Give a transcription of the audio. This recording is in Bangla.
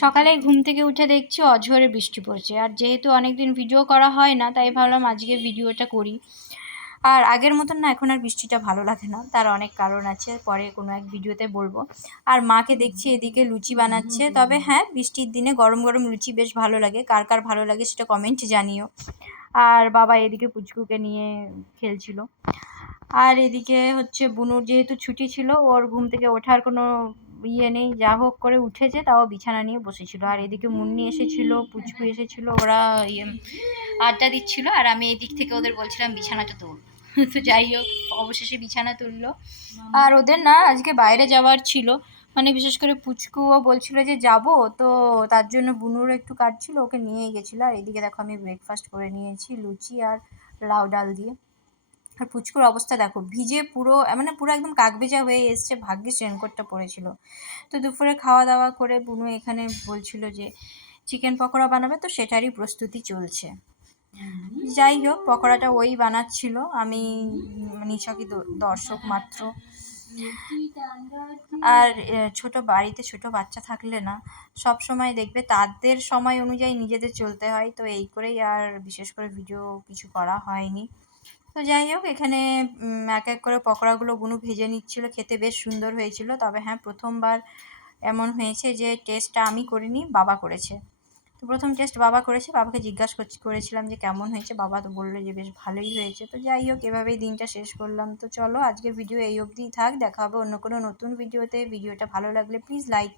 সকালে ঘুম থেকে উঠে দেখছি অঝোরে বৃষ্টি পড়ছে, আর যেহেতু অনেকদিন ভিডিও করা হয় না তাই ভাবলাম আজকে ভিডিওটা করি। আর আগের মতন না এখন আর বৃষ্টিটা ভালো লাগে না, তার অনেক কারণ আছে, পরে কোনো এক ভিডিওতে বলবো। আর মাকে দেখছি এদিকে লুচি বানাচ্ছে, তবে হ্যাঁ বৃষ্টির দিনে গরম গরম লুচি বেশ ভালো লাগে, কার কার ভালো লাগে সেটা কমেন্ট জানিও। আর বাবা এদিকে পুচকুকে নিয়ে খেলছিল। আর এদিকে হচ্ছে বুনুর যেহেতু ছুটি ছিল, ওর ঘুম থেকে ওঠার কোনো ইয়ে নেই, যা হোক করে উঠেছে, তাও বিছানা নিয়ে বসেছিল। আর এদিকে মুন্নি এসেছিল, পুচকু এসেছিল, ওরা আড্ডা দিচ্ছিল, আর আমি এদিক থেকে ওদের বলছিলাম বিছানাটা তোল। তো যাই হোক অবশেষে বিছানা তুললো। আর ওদের না আজকে বাইরে যাওয়ার ছিল, মানে বিশেষ করে পুচকুও বলছিল যে যাব, তো তার জন্য বুনুরও একটু কাজ ছিল, ওকে নিয়েই গেছিলো। আর এদিকে দেখো আমি ব্রেকফাস্ট করে নিয়েছি লুচি আর লাউ ডাল দিয়ে। আর পুচকুর অবস্থা দেখো, ভিজে পুরো মানে পুরো একদম কাকভেজা হয়ে এসছে, ভাগ্যিস রেনকোটটা পরেছিল। তো দুপুরে খাওয়া দাওয়া করে বুনু এখানে বলছিল যে চিকেন পকোড়া বানাবে, তো সেটারই প্রস্তুতি চলছে। যাই হোক পকোড়াটা ওই বানাচ্ছিল, আমি নিছকই দর্শক মাত্র। আর ছোট বাড়িতে ছোট বাচ্চা থাকলে না সব সময় দেখবে তাদের সময় অনুযায়ী নিজেদের চলতে হয়, তো এই করেই আর বিশেষ করে ভিডিও কিছু করা হয়নি। তো যাই হোক এখানে এক এক করে পকোড়াগুলো বুনু ভেজে নিচ্ছিল, খেতে বেশ সুন্দর হয়েছিল। তবে হ্যাঁ প্রথমবার এমন হয়েছে যে টেস্টটা আমি করিনি, বাবা করেছে। তো প্রথম টেস্ট বাবা করেছে, বাবাকে জিজ্ঞাসা করেছিলাম যে কেমন হয়েছে, বাবা তো বললো যে বেশ ভালোই হয়েছে। তো যাই হোক এভাবেই দিনটা শেষ করলাম। তো চলো আজকের ভিডিও এই অবধিই থাক, দেখা হবে অন্য কোনো নতুন ভিডিওতে। ভিডিওটা ভালো লাগলে প্লিজ লাইক